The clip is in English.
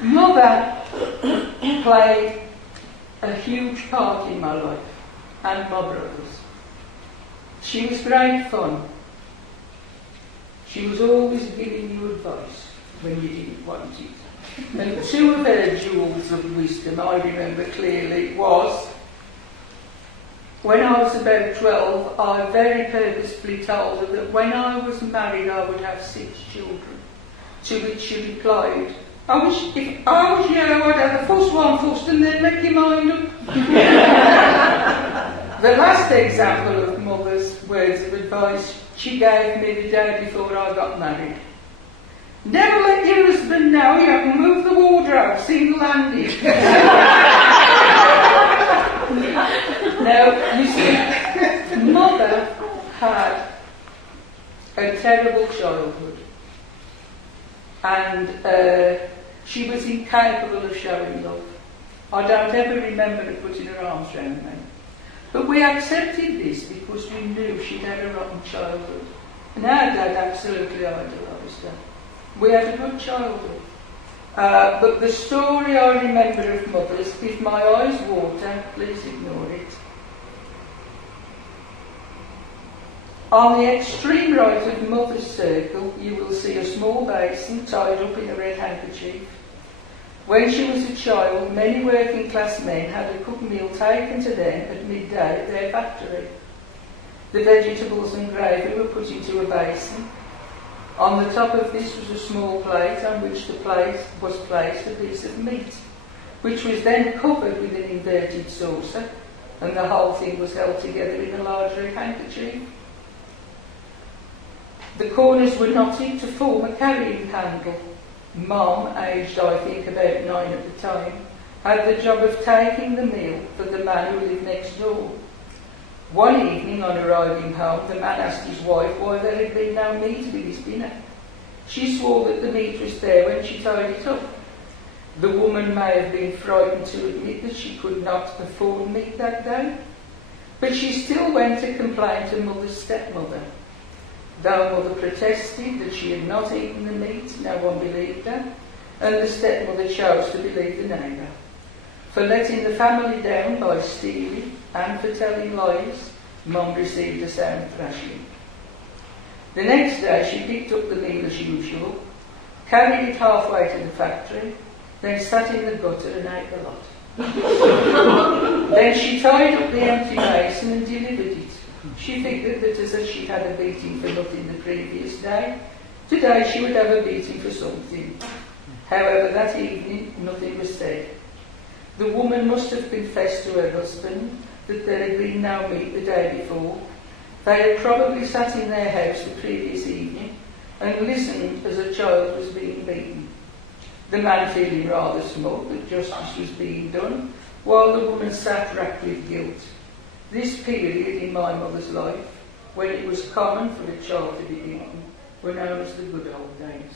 Mother played a huge part in my life, and my brothers. She was great fun. She was always giving you advice when you didn't want it. And two of her jewels of wisdom I remember clearly was, when I was about 12, I very purposefully told her that when I was married I would have 6 children. To which she replied, if I was you, I'd have the first one first and then make your mind up. The last example of Mother's words of advice she gave me the day before I got married. Never let your husband know you haven't moved the wardrobe single-handed. Now, you see, Mother had a terrible childhood, and she was incapable of showing love. I don't ever remember her putting her arms around me. But we accepted this because we knew she'd had a rotten childhood. And our dad absolutely idolised her. We had a good childhood. But the story I remember of Mother's, if my eyes water, please ignore it. On the extreme right of Mother's circle, you will see a small basin tied up in a red handkerchief. When she was a child, many working class men had a cooked meal taken to them at midday at their factory. The vegetables and gravy were put into a basin. On the top of this was a small plate on which the plate was placed a piece of meat, which was then covered with an inverted saucer, and the whole thing was held together in a large red handkerchief. The corners were knotted to form a carrying handle. Mom, aged I think about 9 at the time, had the job of taking the meal for the man who lived next door. One evening on arriving home, the man asked his wife why there had been no meat with his dinner. She swore that the meat was there when she tied it up. The woman may have been frightened to admit that she could not afford meat that day, but she still went to complain to Mother's stepmother. Though Mother protested that she had not eaten the meat, no one believed her, and the stepmother chose to believe the neighbour. For letting the family down by stealing and for telling lies, Mum received a sound thrashing. The next day she picked up the meal as usual, carried it halfway to the factory, then sat in the gutter and ate the lot. Then she tied up the empty basin and delivered it. She figured that as she had a beating for nothing the previous day, today she would have a beating for something. However, that evening nothing was said. The woman must have confessed to her husband that there had been no meat the day before. They had probably sat in their house the previous evening and listened as a child was being beaten. The man feeling rather smug that justice was being done, while the woman sat racked with guilt. This period in my mother's life, when it was common for a child to be beaten, were known as the good old days.